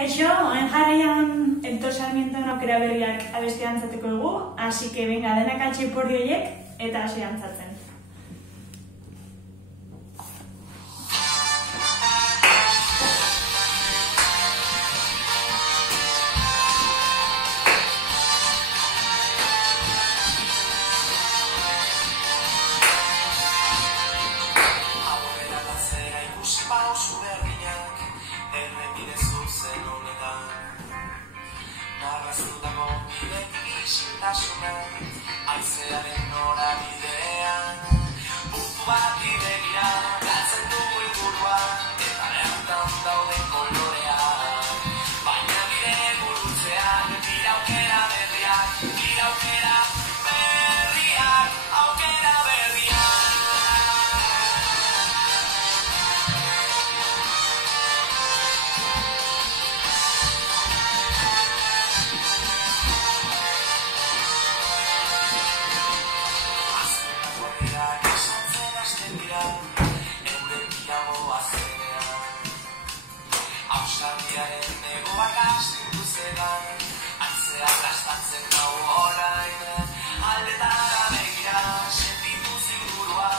Kaixo, oen jarraian Héctor Sarmienton aukera berriak abesti antzatuko dugu, así que venga, denak altxe porri horiek eta hasi antzatzen. Aizearen norabidean puntu bat idegira galtzen dugu ingurua eta bertan dauden koloreak baina nire gurutzean nire aukera berriak nire aukera berriak aukera berriak Ausardiaren negoak astindu zegan Aizea gastatzen gau orain Aldetara begira sentitu zingurua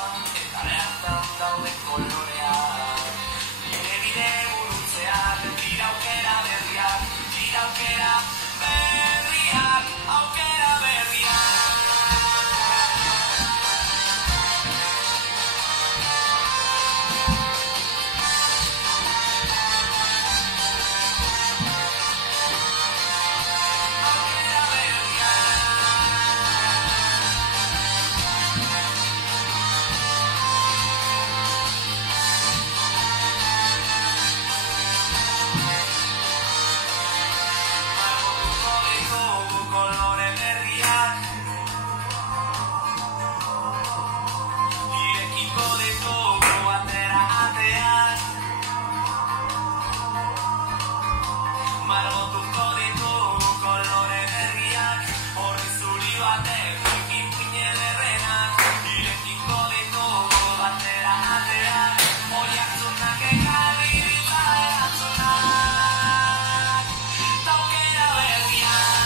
Eta bertan dauden koloreak Nire bide gurutzeak Nire aukera berriak Nire aukera berriak Aukera berriak Margotuko ditugu kolore berriak Horri zuri batek ikipine berrenak Irekiko ditugu batera ateak Oiartzunak ekarri ditza erantzunak Taukera berriak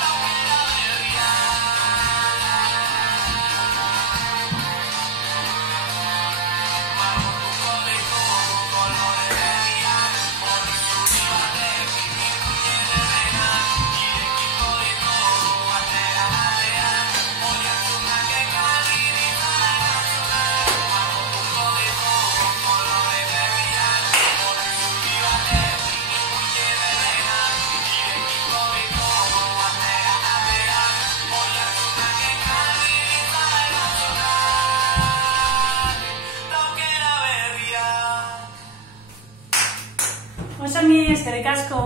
Taukera berriak Osami, eskerrik asko.